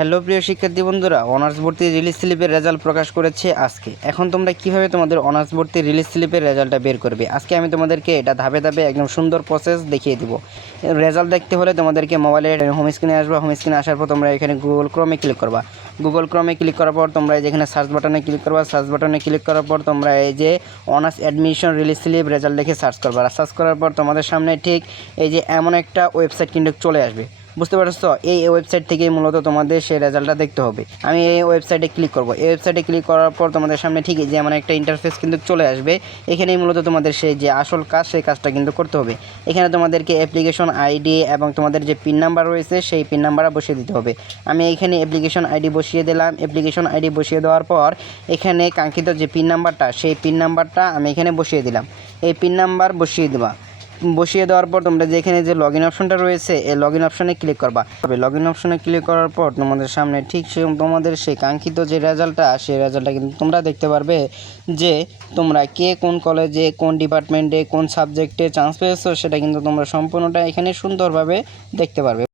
Hello প্রিয় শিক্ষার্থী বন্ধুরা, অনার্স ভর্তি রিলিজ স্লিপের রেজাল্ট প্রকাশ করেছে আজকে। এখন তোমরা কিভাবে তোমাদের অনার্স ভর্তি রিলিজ স্লিপের রেজাল্টটা বের করবে, আজকে আমি তোমাদেরকে এটা ধাপে ধাপে একদম সুন্দর প্রসেস দেখিয়ে দিব। রেজাল্ট দেখতে হলে তোমাদেরকে মোবাইলের হোম স্ক্রিনে আসবে। হোম স্ক্রিনে আসার পর তোমরা এখানে গুগল ক্রোমে ক্লিক করবা। গুগল ক্রোমে ক্লিক করার পর তোমরা যেখানে সার্চ বাটনে ক্লিক করবা। সার্চ বাটনে ক্লিক করার পর তোমরা এই যে honours admission release slip result দেখে সার্চ করবা। সার্চ করার পর তোমাদের সামনে ঠিক এই যে এমন একটা ওয়েবসাইট কিন্তু চলে আসবে। বুঝতে পারছো? এই ওয়েবসাইট থেকেই মূলত তোমাদের সেই রেজাল্টটা দেখতে হবে। আমি এই ওয়েবসাইটে ক্লিক করব। এই ওয়েবসাইটে ক্লিক করার পর তোমাদের সামনে ঠিক যে এমন একটা ইন্টারফেস কিন্তু চলে আসবে। এখানেই মূলত তোমাদের সেই যে আসল কাজ, সেই কাজটা কিন্তু করতে হবে। এখানে তোমাদেরকে অ্যাপ্লিকেশন আইডি এবং তোমাদের যে পিন নাম্বার রয়েছে সেই পিন নাম্বারটা বসিয়ে দিতে হবে। আমি এখানে অ্যাপ্লিকেশন আইডি বসিয়ে দিলাম। অ্যাপ্লিকেশন আইডি বসিয়ে দেওয়ার পর এখানে কাঙ্ক্ষিত যে পিন নাম্বারটা, সেই পিন নাম্বারটা আমি এখানে বসিয়ে দিলাম। এই পিন নাম্বার বসিয়ে দেওয়ার পর তোমরা যেখানে যে লগ ইন অপশনটা রয়েছে, এই লগ ইন অপশনে ক্লিক করবা। তবে লগ ইন অপশনে ক্লিক করার পর তোমাদের সামনে ঠিক তোমাদের সেই কাঙ্ক্ষিত যে রেজাল্টটা, সেই রেজাল্টটা কিন্তু তোমরা দেখতে পারবে যে তোমরা কে কোন কলেজে, কোন ডিপার্টমেন্টে, কোন সাবজেক্টে চান্স পেয়েছো, সেটা কিন্তু তোমরা সম্পূর্ণটা এখানে সুন্দরভাবে দেখতে পারবে।